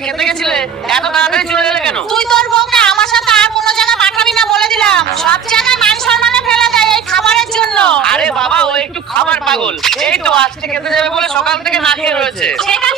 সাথে খেতে গেছিলে, এত তাড়াতাড়ি চলে গেলে কেন? তুই তোর বউকে আমার সাথে আর কোনো জায়গায় পাঠাবি না বলে দিলাম। সব জায়গায় মান সম্মানে ফেলে দেয় এই খাবারের জন্য। আরে বাবা, ও একটু খাবার পাগল। এই তো আজকে খেতে যাবে বলে সকাল থেকে না খেয়ে রয়েছে। সেটা